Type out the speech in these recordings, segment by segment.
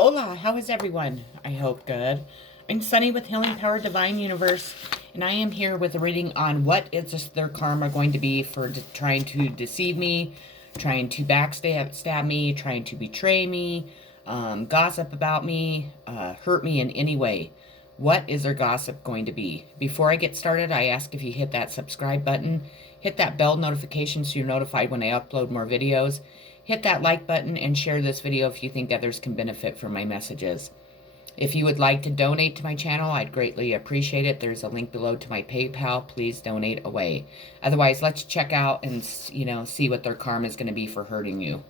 Hola, how is everyone? I hope good. I'm Sunny with Healing Power Divine Universe, and I am here with a reading on what is their karma going to be for trying to deceive me, trying to backstab me, trying to betray me, gossip about me, hurt me in any way. What is their gossip going to be? Before I get started, I ask if you hit that subscribe button, hit that bell notification so you're notified when I upload more videos. Hit that like button and share this video if you think others can benefit from my messages. If you would like to donate to my channel, I'd greatly appreciate it. There's a link below to my PayPal. Please donate away. Otherwise, let's check out and, see what their karma is going to be for hurting you.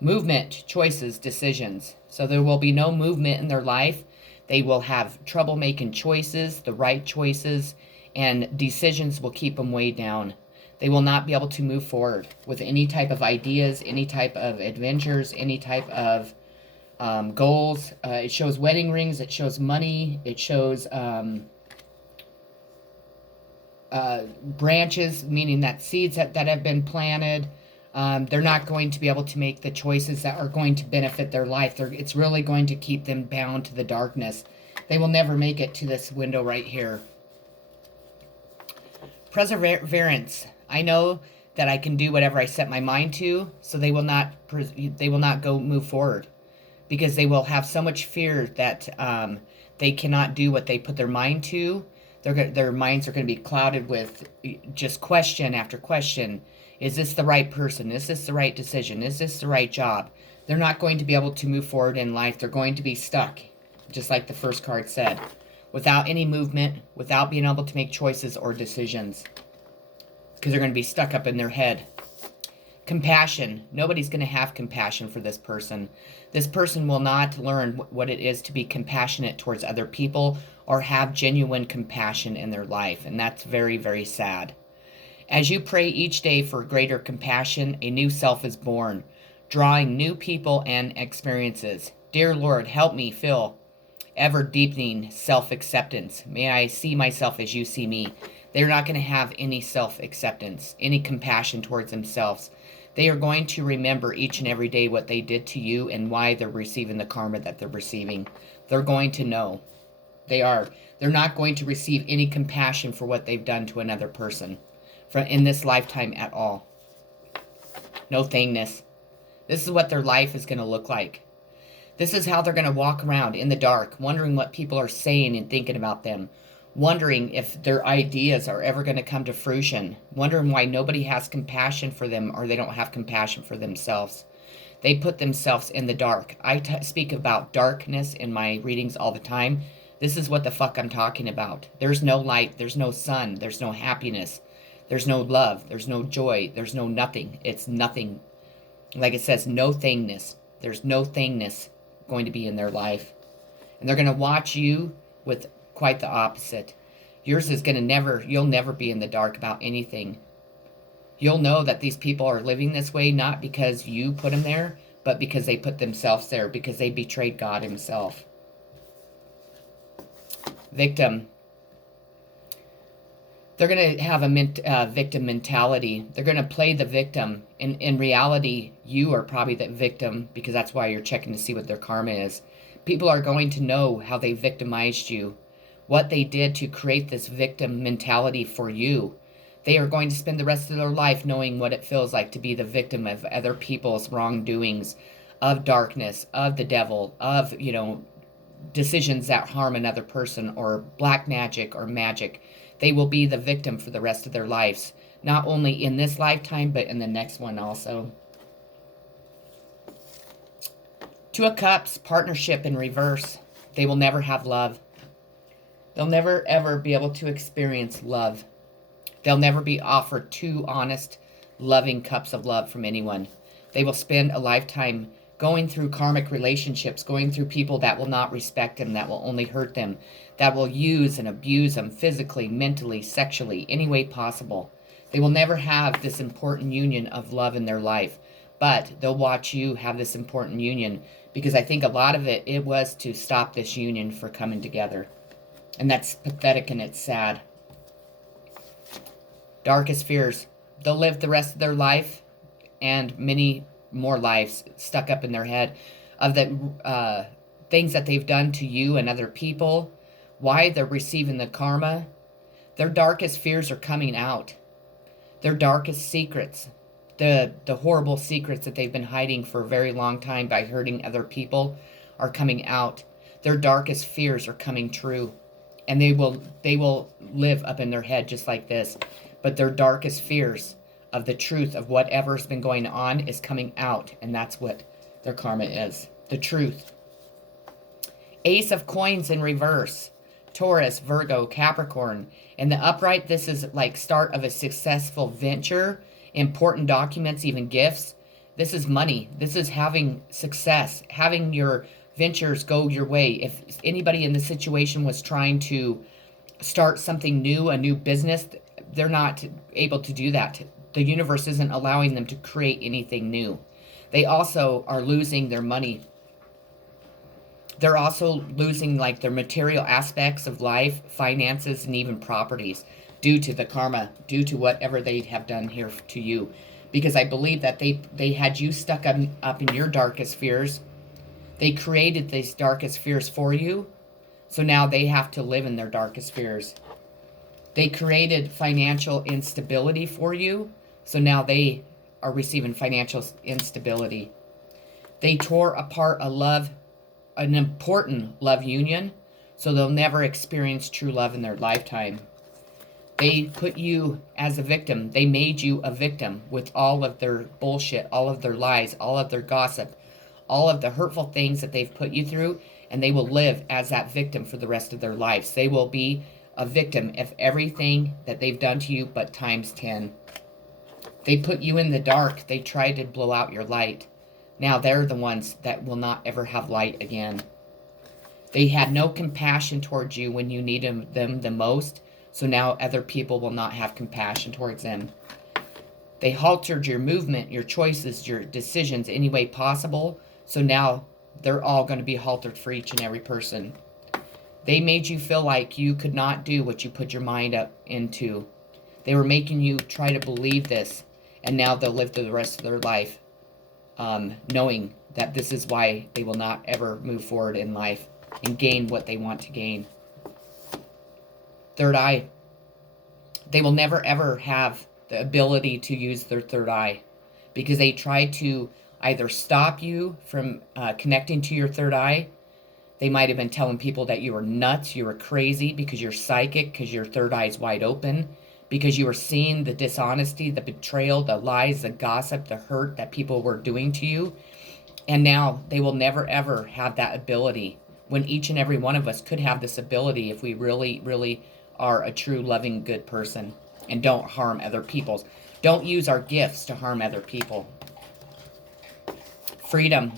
Movement, choices, decisions. So there will be no movement in their life. They will have trouble making choices, the right choices, and decisions will keep them way down. They will not be able to move forward with any type of ideas, any type of adventures, any type of goals. It shows wedding rings. It shows money. It shows branches, meaning that seeds that have been planted. They're not going to be able to make the choices that are going to benefit their life. It's really going to keep them bound to the darkness. They will never make it to this window right here. Perseverance. I know that I can do whatever I set my mind to, so they will not move forward, because they will have so much fear that they cannot do what they put their mind to. Their minds are going to be clouded with just question after question. Is this the right person? Is this the right decision? Is this the right job? They're not going to be able to move forward in life. They're going to be stuck, just like the first card said, without any movement, without being able to make choices or decisions, because they're going to be stuck up in their head. Compassion. Nobody's going to have compassion for this person. This person will not learn what it is to be compassionate towards other people or have genuine compassion in their life. And that's very, very sad. As you pray each day for greater compassion, a new self is born, drawing new people and experiences. Dear Lord, help me feel ever-deepening self-acceptance. May I see myself as you see me. They're not going to have any self-acceptance, any compassion towards themselves. They are going to remember each and every day what they did to you and why they're receiving the karma that they're receiving. They're going to know. They are. They're not going to receive any compassion for what they've done to another person in this lifetime at all. No thangness. This is what their life is going to look like. This is how they're going to walk around in the dark, wondering what people are saying and thinking about them, wondering if their ideas are ever going to come to fruition, wondering why nobody has compassion for them or they don't have compassion for themselves. They put themselves in the dark. I speak about darkness in my readings all the time. This is what the fuck I'm talking about. There's no light. There's no sun. There's no happiness. There's no love. There's no joy. There's no nothing. It's nothing. Like it says, no thingness. There's no thingness going to be in their life. And they're going to watch you with quite the opposite. Yours is going to you'll never be in the dark about anything. You'll know that these people are living this way not because you put them there, but because they put themselves there, because they betrayed God himself. Victim. They're going to have a victim mentality. They're going to play the victim. In reality, you are probably the victim, because that's why you're checking to see what their karma is. People are going to know how they victimized you, what they did to create this victim mentality for you. They are going to spend the rest of their life knowing what it feels like to be the victim of other people's wrongdoings, of darkness, of the devil, of, decisions that harm another person, or black magic or magic. They will be the victim for the rest of their lives, not only in this lifetime, but in the next one also. Two of Cups, partnership in reverse. They will never have love. They'll never, ever be able to experience love. They'll never be offered two honest, loving cups of love from anyone. They will spend a lifetime going through karmic relationships, going through people that will not respect them, that will only hurt them, that will use and abuse them physically, mentally, sexually, any way possible. They will never have this important union of love in their life, but they'll watch you have this important union, because I think a lot of it was to stop this union for coming together. And that's pathetic and it's sad. Darkest fears. They'll live the rest of their life and many more lives stuck up in their head of the things that they've done to you and other people, why they're receiving the karma. Their darkest fears are coming out. Their darkest secrets, the horrible secrets that they've been hiding for a very long time by hurting other people, are coming out. Their darkest fears are coming true. And they will live up in their head just like this. But their darkest fears of the truth of whatever's been going on is coming out. And that's what their karma is. The truth. Ace of Coins in reverse. Taurus, Virgo, Capricorn. In the upright, this is like start of a successful venture, important documents, even gifts. This is money. This is having success, having your ventures go your way. If anybody in the situation was trying to start something new, a new business, they're not able to do that. The universe isn't allowing them to create anything new. They also are losing their money. They're also losing like their material aspects of life, finances, and even properties due to the karma, due to whatever they have done here to you. Because I believe that they had you stuck up in your darkest fears. They created these darkest fears for you. So now they have to live in their darkest fears. They created financial instability for you. So now they are receiving financial instability. They tore apart an important love union, so they'll never experience true love in their lifetime. They put you as a victim. They made you a victim with all of their bullshit, all of their lies, all of their gossip, all of the hurtful things that they've put you through, and they will live as that victim for the rest of their lives. They will be a victim of everything that they've done to you, but times 10. They put you in the dark. They tried to blow out your light. Now they're the ones that will not ever have light again. They had no compassion towards you when you needed them the most, so now other people will not have compassion towards them. They halted your movement, your choices, your decisions any way possible, so now they're all going to be halted for each and every person. They made you feel like you could not do what you put your mind up into. They were making you try to believe this, and now they'll live through the rest of their life knowing that this is why they will not ever move forward in life and gain what they want to gain. Third eye. They will never ever have the ability to use their third eye because they tried to either stop you from connecting to your third eye. They might have been telling people that you were nuts, you were crazy because you're psychic, because your third eye is wide open, because you were seeing the dishonesty, the betrayal, the lies, the gossip, the hurt that people were doing to you. And now they will never, ever have that ability, when each and every one of us could have this ability if we really, really are a true, loving, good person and don't harm other people. Don't use our gifts to harm other people. Freedom.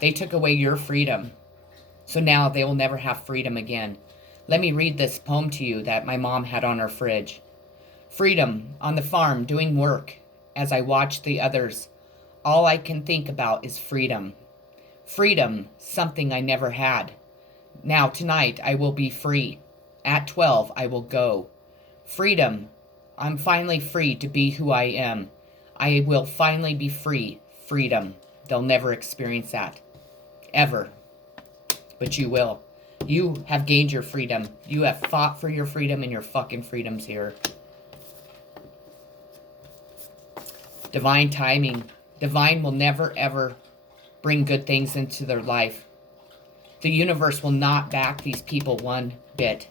They took away your freedom. So now they will never have freedom again. Let me read this poem to you that my mom had on her fridge. Freedom, on the farm, doing work. As I watch the others, all I can think about is freedom. Freedom, something I never had. Now, tonight, I will be free. At 12, I will go. Freedom, I'm finally free to be who I am. I will finally be free. Freedom. They'll never experience that. Ever. But you will. You have gained your freedom. You have fought for your freedom, and your fucking freedom's here. Divine timing. Divine will never, ever bring good things into their life. The universe will not back these people one bit.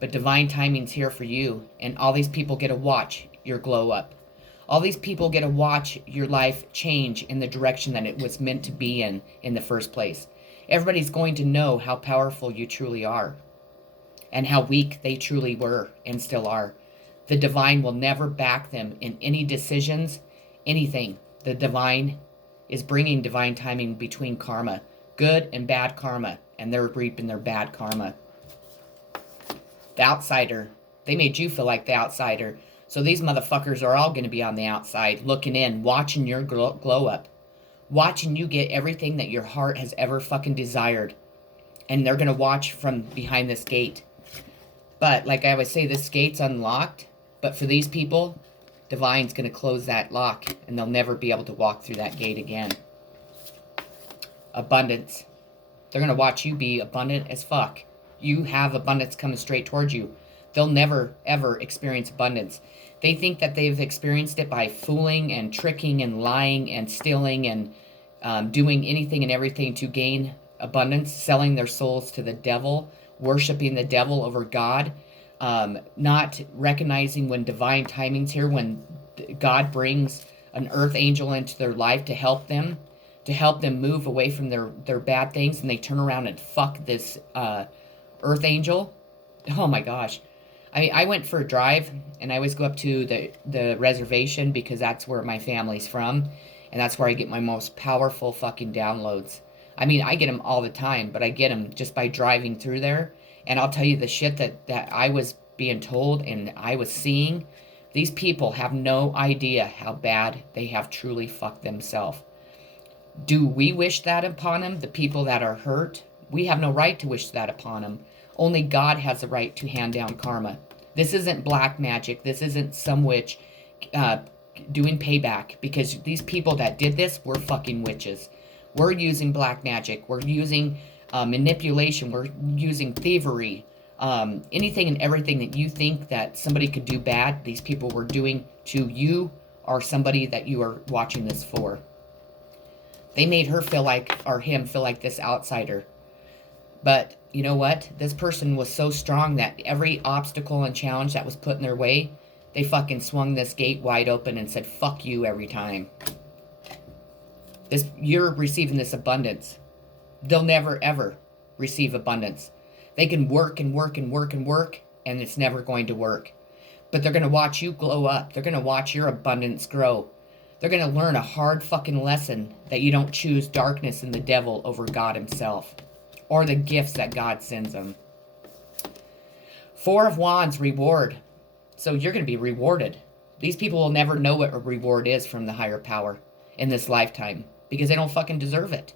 But divine timing's here for you. And all these people get to watch your glow up. All these people get to watch your life change in the direction that it was meant to be in the first place. Everybody's going to know how powerful you truly are. And how weak they truly were and still are. The divine will never back them in any decisions, anything. The divine is bringing divine timing between karma. Good and bad karma. And they're reaping their bad karma. The outsider. They made you feel like the outsider. So these motherfuckers are all going to be on the outside, looking in, watching your glow up. Watching you get everything that your heart has ever fucking desired. And they're going to watch from behind this gate. But, like I always say, this gate's unlocked. But for these people, Divine's going to close that lock. And they'll never be able to walk through that gate again. abundance. They're going to watch you be abundant as fuck. You have abundance coming straight towards you. They'll never, ever experience abundance. They think that they've experienced it by fooling and tricking and lying and stealing and doing anything and everything to gain abundance, selling their souls to the devil, worshiping the devil over God, not recognizing when divine timing's here, when God brings an earth angel into their life to help them move away from their bad things, and they turn around and fuck this earth angel. Oh my gosh. I went for a drive, and I always go up to the reservation because that's where my family's from, and that's where I get my most powerful fucking downloads. I mean, I get them all the time, but I get them just by driving through there. And I'll tell you the shit that I was being told and I was seeing. These people have no idea how bad they have truly fucked themselves. Do we wish that upon them, the people that are hurt? We have no right to wish that upon them. Only God has the right to hand down karma. This isn't black magic. This isn't some witch doing payback, because these people that did this were fucking witches. We're using black magic. We're using manipulation. We're using thievery. Anything and everything that you think that somebody could do bad, these people were doing to you or somebody that you are watching this for. They made her feel like, or him feel like, this outsider. But you know what? This person was so strong that every obstacle and challenge that was put in their way, they fucking swung this gate wide open and said, fuck you every time. You're receiving this abundance. They'll never, ever receive abundance. They can work and work and work and work, and it's never going to work. But they're going to watch you glow up. They're going to watch your abundance grow. They're going to learn a hard fucking lesson that you don't choose darkness and the devil over God himself, or the gifts that God sends them. Four of Wands, reward. So you're going to be rewarded. These people will never know what a reward is from the higher power in this lifetime, because they don't fucking deserve it.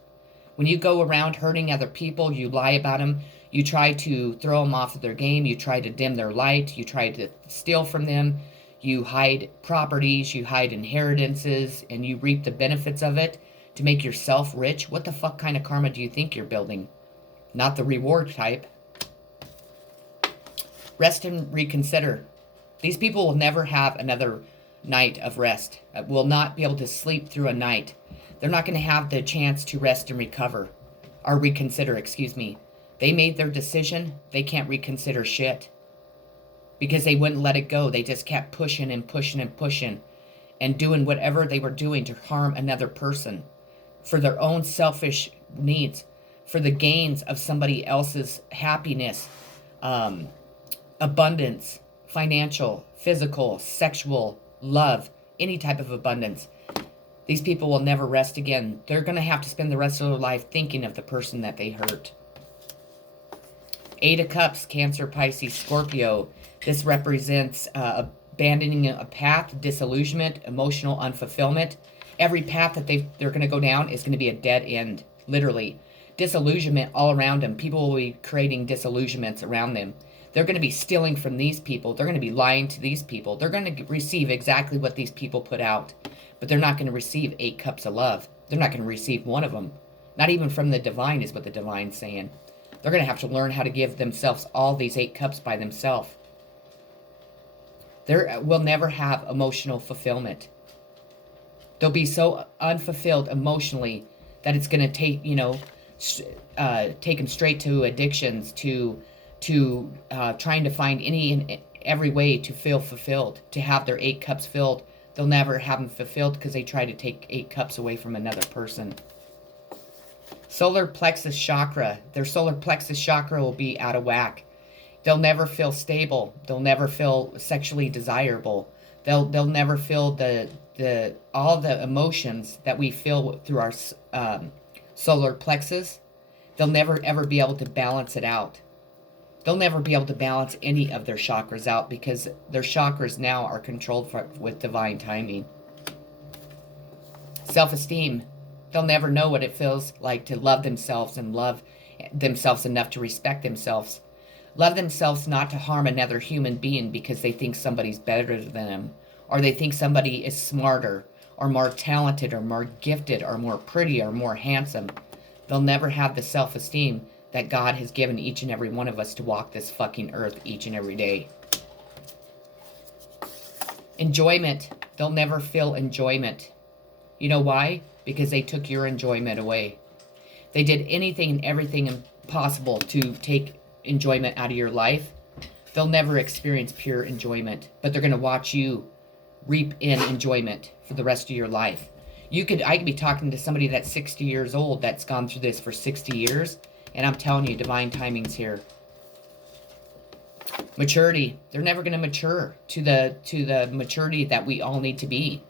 When you go around hurting other people, you lie about them, you try to throw them off of their game, you try to dim their light, you try to steal from them, you hide properties, you hide inheritances, and you reap the benefits of it to make yourself rich. What the fuck kind of karma do you think you're building? Not the reward type. Rest and reconsider. These people will never have another night of rest, will not be able to sleep through a night. They're not going to have the chance to rest and recover, or reconsider, excuse me. They made their decision. They can't reconsider shit, because they wouldn't let it go. They just kept pushing and pushing and pushing and doing whatever they were doing to harm another person for their own selfish needs, for the gains of somebody else's happiness, abundance, financial, physical, sexual, love, any type of abundance. These people will never rest again. They're going to have to spend the rest of their life thinking of the person that they hurt. Eight of Cups, Cancer, Pisces, Scorpio. This represents abandoning a path, disillusionment, emotional unfulfillment. Every path that they're going to go down is going to be a dead end, literally. Disillusionment all around them. People will be creating disillusionments around them. They're going to be stealing from these people. They're going to be lying to these people. They're going to receive exactly what these people put out. But they're not going to receive 8 cups of love. They're not going to receive one of them. Not even from the divine is what the divine's saying. They're going to have to learn how to give themselves all these 8 cups by themselves. They will never have emotional fulfillment. They'll be so unfulfilled emotionally that it's going to take, take them straight to addictions, to trying to find any and every way to feel fulfilled, to have their 8 cups filled. They'll never have them fulfilled because they try to take 8 cups away from another person. Solar plexus chakra. Their solar plexus chakra will be out of whack. They'll never feel stable. They'll never feel sexually desirable. They'll never feel all the emotions that we feel through our solar plexus. They'll never ever be able to balance it out. They'll never be able to balance any of their chakras out because their chakras now are controlled with divine timing. Self-esteem. They'll never know what it feels like to love themselves and love themselves enough to respect themselves. Love themselves not to harm another human being because they think somebody's better than them, or they think somebody is smarter or more talented or more gifted or more pretty or more handsome. They'll never have the self-esteem that God has given each and every one of us to walk this fucking earth each and every day. Enjoyment. They'll never feel enjoyment. You know why? Because they took your enjoyment away. They did anything and everything possible to take enjoyment out of your life. They'll never experience pure enjoyment, but they're going to watch you reap in enjoyment for the rest of your life. I could be talking to somebody that's 60 years old that's gone through this for 60 years, and I'm telling you, divine timing's here. Maturity. They're never going to mature to the maturity that we all need to be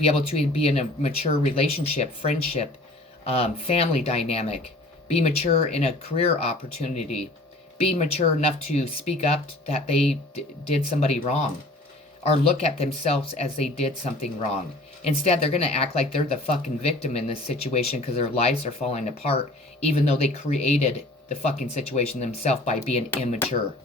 able to be in a mature relationship, friendship, family dynamic, be mature in a career opportunity, be mature enough to speak up that they did somebody wrong, or look at themselves as they did something wrong. Instead, they're going to act like they're the fucking victim in this situation because their lives are falling apart, even though they created the fucking situation themselves by being immature,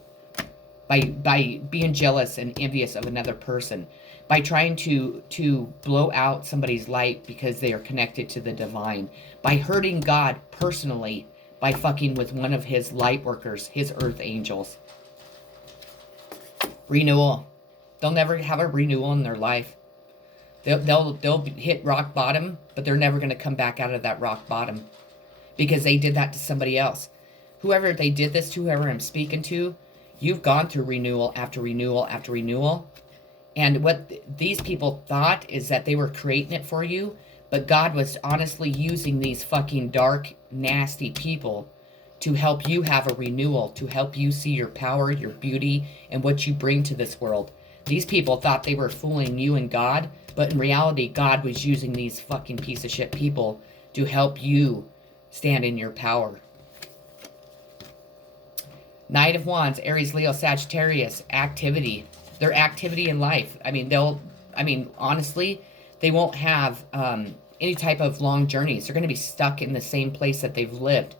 by being jealous and envious of another person, by trying to blow out somebody's light because they are connected to the divine, by hurting God personally by fucking with one of his light workers, his earth angels. Renewal. They'll never have a renewal in their life. They'll hit rock bottom, but they're never going to come back out of that rock bottom because they did that to somebody else. Whoever they did this to, whoever I'm speaking to, you've gone through renewal after renewal after renewal. And what these people thought is that they were creating it for you, but God was honestly using these fucking dark, nasty people to help you have a renewal, to help you see your power, your beauty, and what you bring to this world. These people thought they were fooling you and God, but in reality, God was using these fucking piece of shit people to help you stand in your power. Knight of Wands, Aries, Leo, Sagittarius, activity. Their activity in life. Honestly, they won't have any type of long journeys. They're going to be stuck in the same place that they've lived.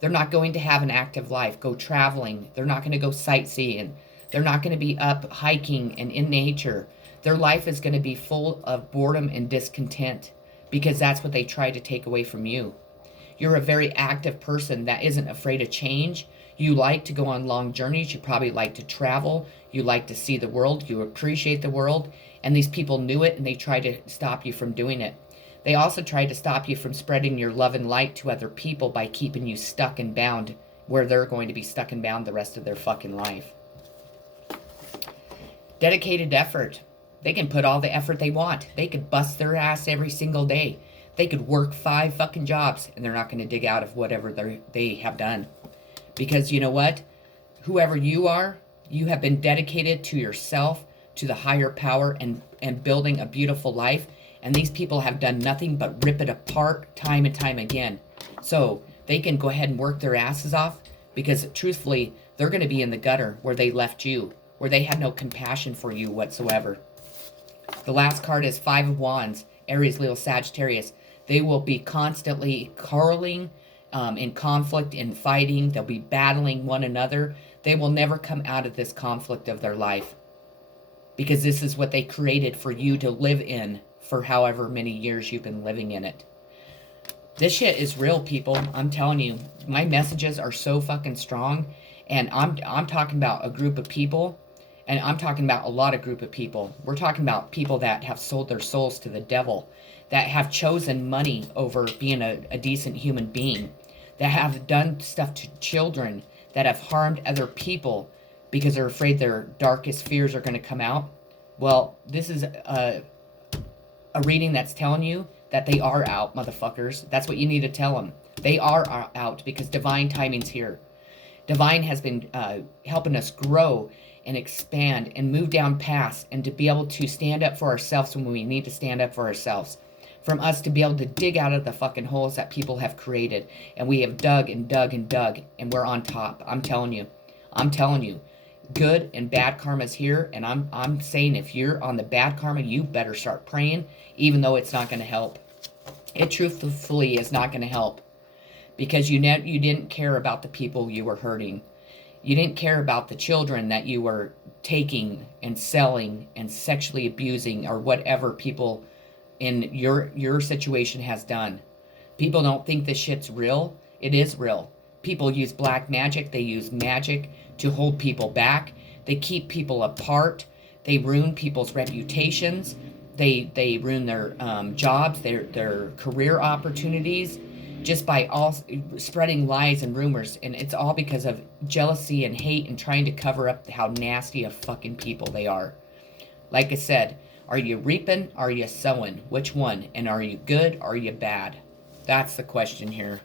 They're not going to have an active life, go traveling. They're not going to go sightseeing. They're not going to be up hiking and in nature. Their life is going to be full of boredom and discontent because that's what they try to take away from you. You're a very active person that isn't afraid of change. You like to go on long journeys. You probably like to travel. You like to see the world. You appreciate the world. And these people knew it, and they tried to stop you from doing it. They also tried to stop you from spreading your love and light to other people by keeping you stuck and bound where they're going to be stuck and bound the rest of their fucking life. Dedicated effort. They can put all the effort they want. They could bust their ass every single day. They could work 5 fucking jobs, and they're not going to dig out of whatever they have done. Because you know what? Whoever you are, you have been dedicated to yourself, to the higher power, and building a beautiful life. And these people have done nothing but rip it apart time and time again. So they can go ahead and work their asses off because truthfully, they're going to be in the gutter where they left you, where they had no compassion for you whatsoever. The last card is 5 of Wands, Aries, Leo, Sagittarius. They will be constantly quarreling, in conflict, in fighting. They'll be battling one another. They will never come out of this conflict of their life because this is what they created for you to live in for however many years you've been living in it. This shit is real, people. I'm telling you, my messages are so fucking strong, and I'm talking about a group of people, and I'm talking about a lot of group of people. We're talking about people that have sold their souls to the devil, that have chosen money over being a decent human being, that have done stuff to children, that have harmed other people because they're afraid their darkest fears are going to come out. Well, this is a reading that's telling you that they are out, motherfuckers. That's what you need to tell them. They are out because divine timing's here. Divine has been helping us grow and expand and move down paths and to be able to stand up for ourselves when we need to stand up for ourselves. From us to be able to dig out of the fucking holes that people have created. And we have dug and dug and dug, and we're on top. I'm telling you. Good and bad karma's here, and I'm saying if you're on the bad karma, you better start praying, even though it's not going to help. It truthfully is not going to help. Because you didn't care about the people you were hurting. You didn't care about the children that you were taking and selling and sexually abusing or whatever people in your situation has done. People don't think this shit's real. It is real. People use black magic. They use magic to hold people back. They keep people apart. They ruin people's reputations. They ruin their jobs, their career opportunities, just by all spreading lies and rumors. And it's all because of jealousy and hate and trying to cover up how nasty of fucking people they are. Like I said, are you reaping? Are you sowing? Which one? And are you good? Are you bad? That's the question here.